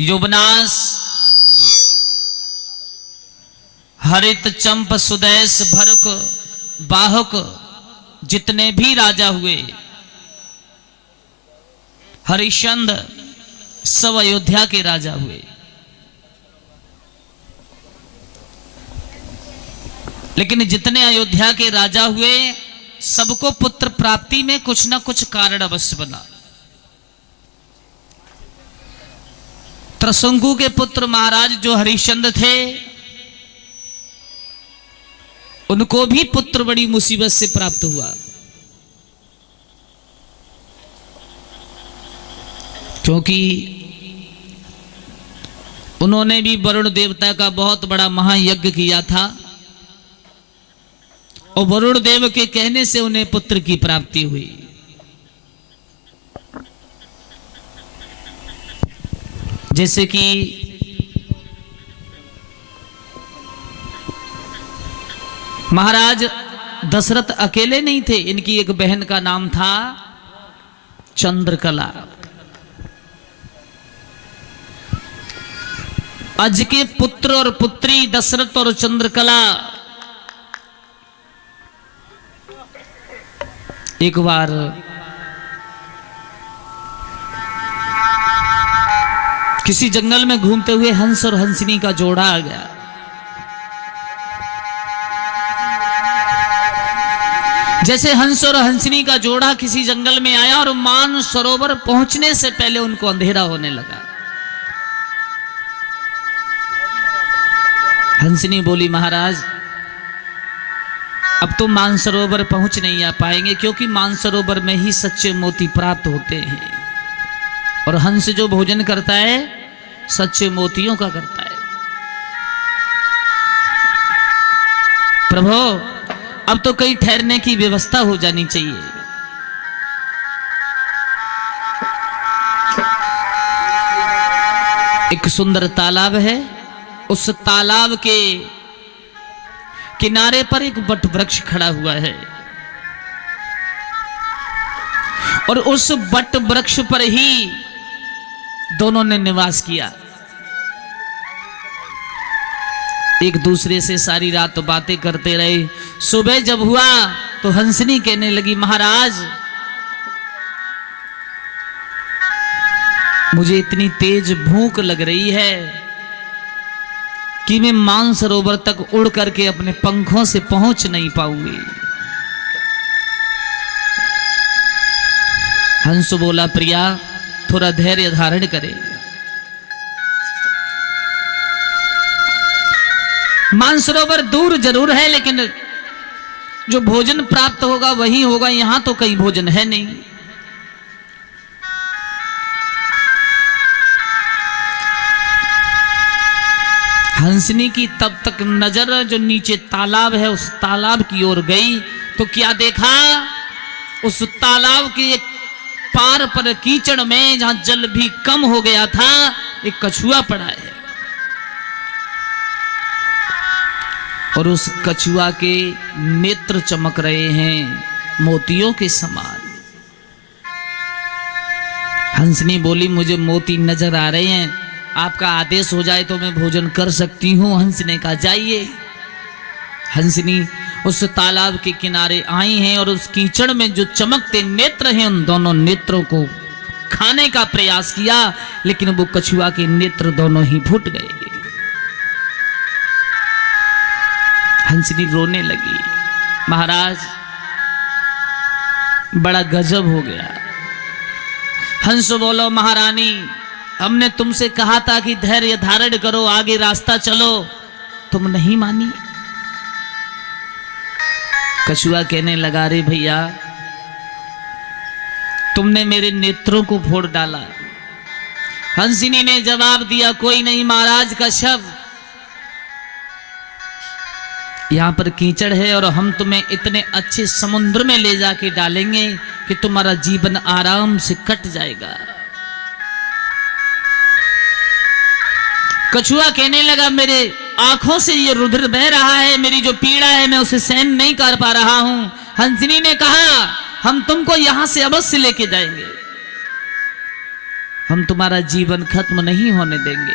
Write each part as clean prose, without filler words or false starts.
युवनाश हरित चंप सुदेश भरक बाहक जितने भी राजा हुए हरिश्चंद्र सब अयोध्या के राजा हुए। लेकिन जितने अयोध्या के राजा हुए सबको पुत्र प्राप्ति में कुछ ना कुछ कारण अवश्य बना। त्रसंगु के पुत्र महाराज जो हरिश्चंद्र थे उनको भी पुत्र बड़ी मुसीबत से प्राप्त हुआ, क्योंकि उन्होंने भी वरुण देवता का बहुत बड़ा महायज्ञ किया था और वरुण देव के कहने से उन्हें पुत्र की प्राप्ति हुई। जैसे कि महाराज दशरथ अकेले नहीं थे, इनकी एक बहन का नाम था चंद्रकला। अज के पुत्र और पुत्री दशरथ और चंद्रकला एक बार किसी जंगल में घूमते हुए हंस और हंसिनी का जोड़ा आ गया। जैसे हंस और हंसिनी का जोड़ा किसी जंगल में आया और मान सरोवर पहुंचने से पहले उनको अंधेरा होने लगा। हंसिनी बोली, महाराज अब तो मानसरोवर पहुंच नहीं आ पाएंगे, क्योंकि मानसरोवर में ही सच्चे मोती प्राप्त होते हैं और हंस जो भोजन करता है सच्चे मोतियों का करता है। प्रभु अब तो कहीं ठहरने की व्यवस्था हो जानी चाहिए। एक सुंदर तालाब है, उस तालाब के किनारे पर एक वट वृक्ष खड़ा हुआ है और उस वट वृक्ष पर ही दोनों ने निवास किया। एक दूसरे से सारी रात बातें करते रहे। सुबह जब हुआ तो हंसनी कहने लगी, महाराज मुझे इतनी तेज भूख लग रही है कि मैं मानसरोवर तक उड़ करके अपने पंखों से पहुंच नहीं पाऊंगी। हंस बोला, प्रिया थोड़ा धैर्य धारण करे, मानसरोवर दूर जरूर है लेकिन जो भोजन प्राप्त होगा वही होगा, यहां तो कहीं भोजन है नहीं। हंसनी की तब तक नजर जो नीचे तालाब है उस तालाब की ओर गई तो क्या देखा, उस तालाब के एक पार पर कीचड़ में जहां जल भी कम हो गया था एक कछुआ पड़ा है और उस कछुआ के नेत्र चमक रहे हैं मोतियों के समान। हंसनी बोली, मुझे मोती नजर आ रहे हैं, आपका आदेश हो जाए तो मैं भोजन कर सकती हूं। हंस ने कहा, जाइए। हंसनी उस तालाब के किनारे आई हैं और उस कीचड़ में जो चमकते नेत्र हैं उन दोनों नेत्रों को खाने का प्रयास किया, लेकिन वो कछुआ के नेत्र दोनों ही फूट गए। हंसनी रोने लगी, महाराज बड़ा गजब हो गया। हंस बोलो, महारानी हमने तुमसे कहा था कि धैर्य धारण करो, आगे रास्ता चलो, तुम नहीं मानी। कछुआ कहने लगा, रे भैया तुमने मेरे नेत्रों को फोड़ डाला। हंसिनी ने जवाब दिया, कोई नहीं महाराज का शव यहां पर कीचड़ है और हम तुम्हें इतने अच्छे समुद्र में ले जाके डालेंगे कि तुम्हारा जीवन आराम से कट जाएगा। कछुआ कहने लगा, मेरे आंखों से ये रुधिर बह रहा है, मेरी जो पीड़ा है मैं उसे सहन नहीं कर पा रहा हूं। हंसिनी ने कहा, हम तुमको यहां से अवश्य लेके जाएंगे। हम तुम्हारा जीवन खत्म नहीं होने देंगे।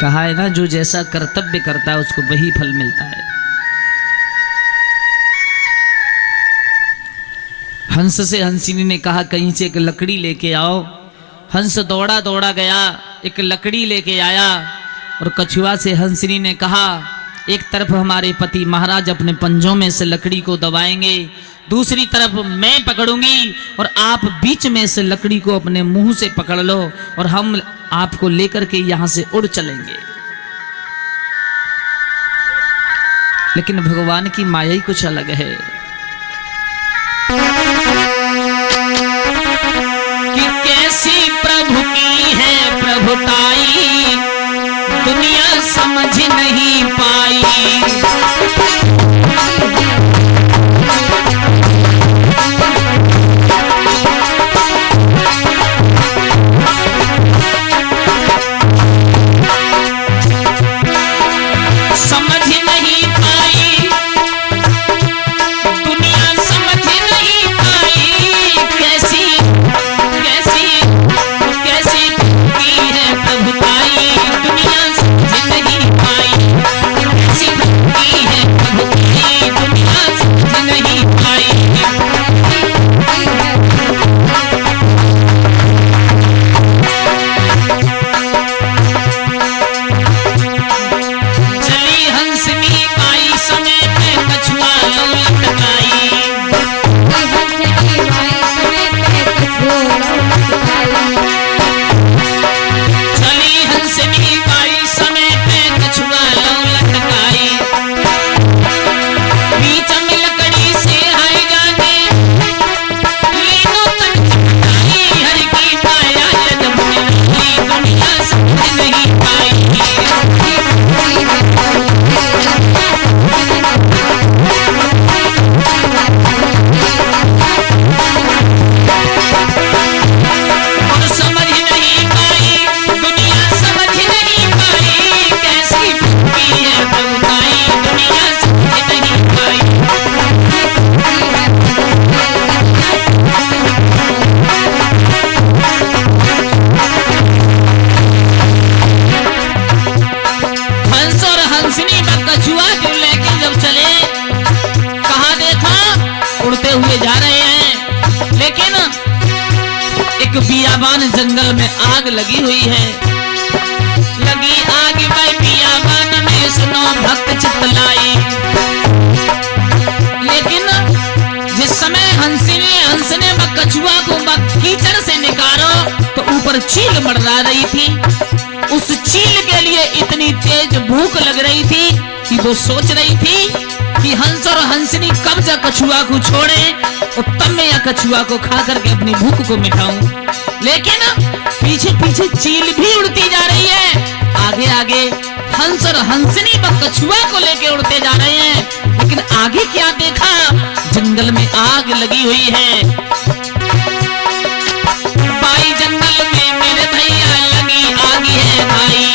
कहा है ना, जो जैसा कर्तव्य करता है उसको वही फल मिलता है। हंस से हंसिनी ने कहा कहीं से एक लकड़ी लेके आओ। हंस दौड़ा दौड़ा गया, एक लकड़ी लेके आया और कछुआ से हंसिनी ने कहा एक तरफ हमारे पति महाराज अपने पंजों में से लकड़ी को दबाएंगे, दूसरी तरफ मैं पकड़ूंगी और आप बीच में से लकड़ी को अपने मुंह से पकड़ लो और हम आपको लेकर के यहां से उड़ चलेंगे। लेकिन भगवान की माया ही कुछ अलग है कि कैसी प्रभु की है प्रभुताई, दुनिया समझ नहीं पाई। बियाबान जंगल में आग लगी हुई है, लगी आग भाई बियाबान में सुनो भक्त चितलाई। लेकिन जिस समय हंस ने कछुआ को कीचड़ से निकालो तो ऊपर चील मंडरा रही थी। उस चील के लिए इतनी तेज भूख लग रही थी कि वो सोच रही थी कि हंस और हंसनी कब जा कछुआ को छोड़े और तब मैं या कछुआ को खा करके अपनी भूख को मिटाऊं। लेकिन पीछे पीछे चील भी उड़ती जा रही है, आगे आगे हंस और हंसनी कछुआ को लेके उड़ते जा रहे हैं। लेकिन आगे क्या देखा, जंगल में आग लगी हुई है। भाई जंगल में मेरे भैया लगी आग है भाई।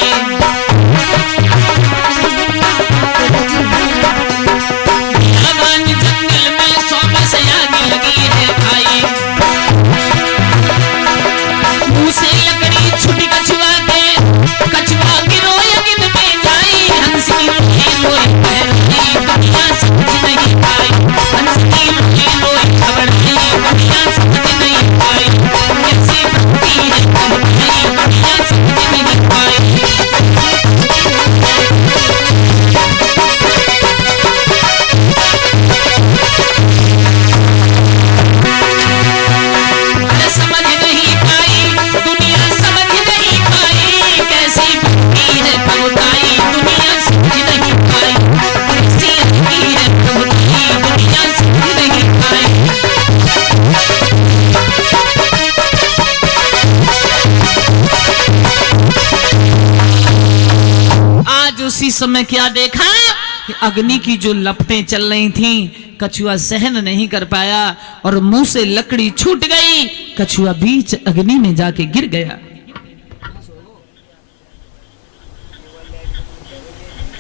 जंगल में 100 में से आग लगी है भाई। मुंह से लकड़ी छुटी कछुआ के, कछुआ गिरो यगिन में जाई। हंसनी रोई दुनिया समझ नहीं पाई। हंसनी रोई खबर नहीं, दुनिया समझ नहीं पाई। कैसी भक्ति है दुनिया समझ नहीं पाई। उसी समय क्या देखा कि अग्नि की जो लपटें चल रही थीं, कछुआ सहन नहीं कर पाया और मुंह से लकड़ी छूट गई। कछुआ बीच अग्नि में जाके गिर गया।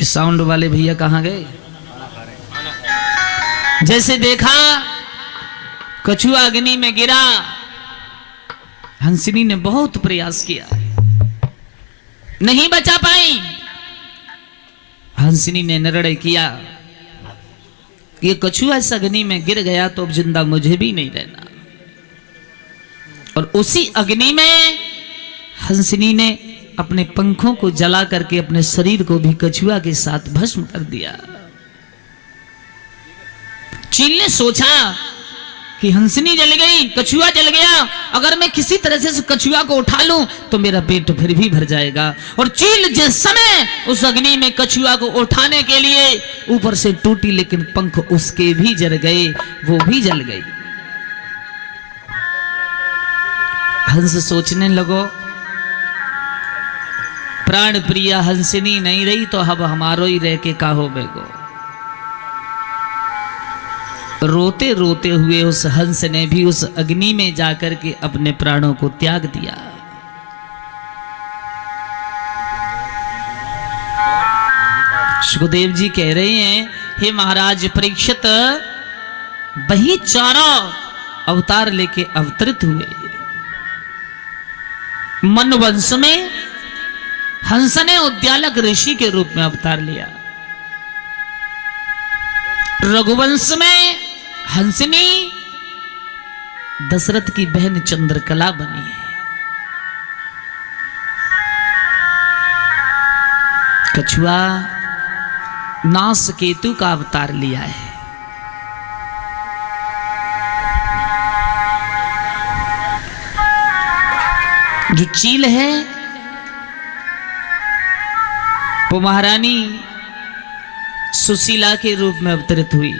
साउंड वाले भैया कहां गए? जैसे देखा कछुआ अग्नि में गिरा, हंसिनी ने बहुत प्रयास किया, नहीं बचा पाई। हंसिनी ने निर्णय किया कि ये कछुआ इस अग्नि में गिर गया तो अब जिंदा मुझे भी नहीं रहना। और उसी अग्नि में हंसिनी ने अपने पंखों को जला करके अपने शरीर को भी कछुआ के साथ भस्म कर दिया। चील ने सोचा कि हंसिनी जल गई, कछुआ जल गया, अगर मैं किसी तरह से कछुआ को उठा लूं तो मेरा पेट फिर भी भर जाएगा। और चील जिस समय उस अग्नि में कछुआ को उठाने के लिए ऊपर से टूटी, लेकिन पंख उसके भी जल गए, वो भी जल गई। हंस सोचने लगो, प्राण प्रिया हंसिनी नहीं रही तो अब हमारो ही रह के का हो बेगो। रोते रोते हुए उस हंस ने भी उस अग्नि में जाकर के अपने प्राणों को त्याग दिया। सुखदेव जी कह रहे हैं, हे महाराज परीक्षित, वही चारों अवतार लेके अवतरित हुए। मन वंश में हंस ने उद्यालक ऋषि के रूप में अवतार लिया। रघुवंश में हंसिनी दशरथ की बहन चंद्रकला बनी है। कछुआ नासकेतु का अवतार लिया है। जो चील है वो महारानी सुशीला के रूप में अवतरित हुई।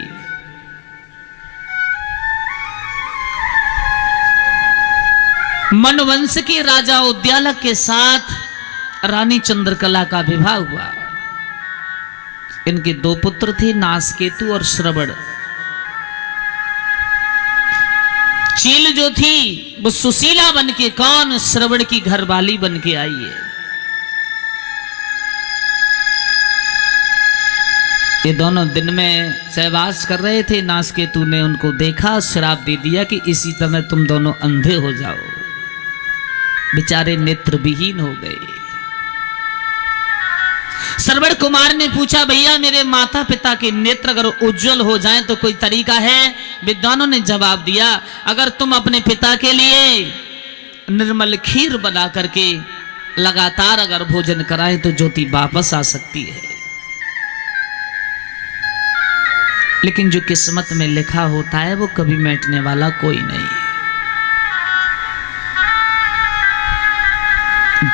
मनवंश के राजा उद्यालक के साथ रानी चंद्रकला का विवाह हुआ। इनके दो पुत्र थे, नासकेतु और श्रवण। चील जो थी वो सुशीला बन के कौन श्रवण की घरवाली बन के आई है। ये दोनों दिन में सहवास कर रहे थे। नासकेतु ने उनको देखा, श्राप दे दिया कि इसी तरह तुम दोनों अंधे हो जाओ। बेचारे नेत्र विहीन हो गए। श्रवण कुमार ने पूछा, भैया मेरे माता पिता के नेत्र अगर उज्जवल हो जाएं तो कोई तरीका है? विद्वानों ने जवाब दिया, अगर तुम अपने पिता के लिए निर्मल खीर बना करके लगातार अगर भोजन कराएं तो ज्योति वापस आ सकती है। लेकिन जो किस्मत में लिखा होता है वो कभी मिटने वाला कोई नहीं।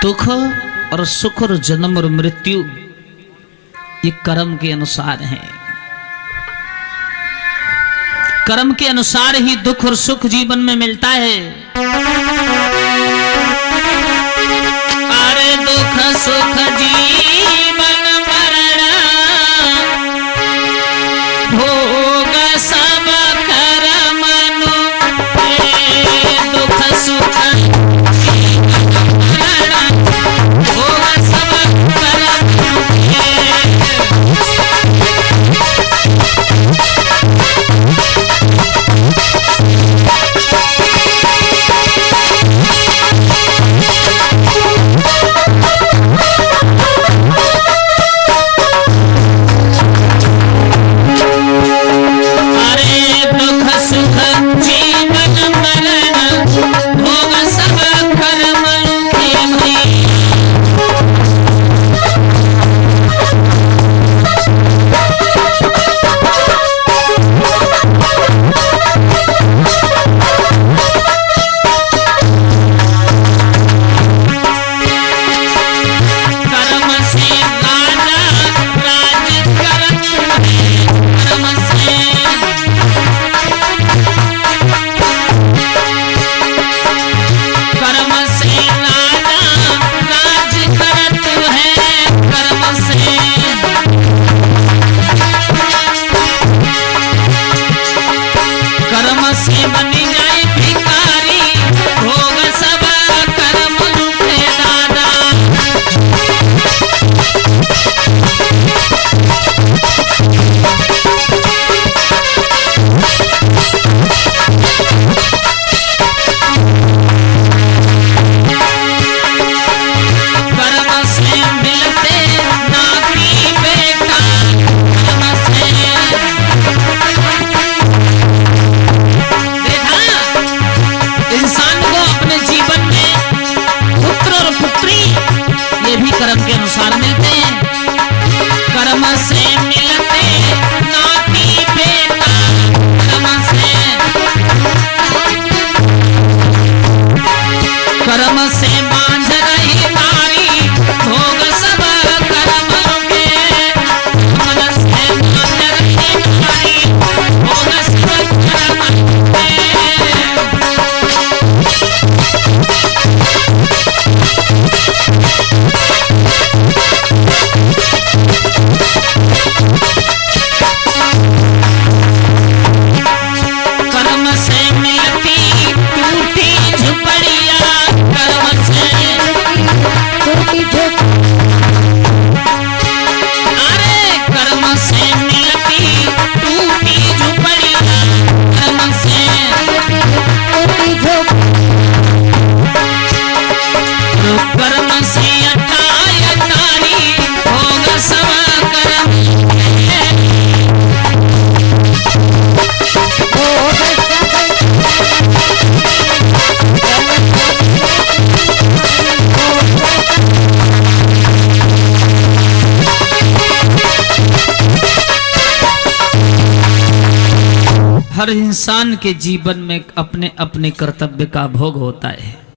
दुख और सुख और जन्म और मृत्यु ये कर्म के अनुसार है। कर्म के अनुसार ही दुख और सुख जीवन में मिलता है। अरे दुख सुख जीवन मरण भोग सब कर्म दुख सुख पुत्र और पुत्री ये भी कर्म के अनुसार मिलते हैं। कर्म से मिलते नाती बेटा, कर्म से बांझ रही नारी, भोग सब कर्म के। कर्म से बांझ रही नारी, भोग सब कर्म के। कर्म से मिलती टूटी झुपड़िया, कर्म से अरे कर्म से मिलती टूटी झुपड़िया, कर्म से कर्म से अटाय नारी, भोग सब कर्म के। हर इंसान के जीवन में अपने अपने कर्तव्य का भोग होता है।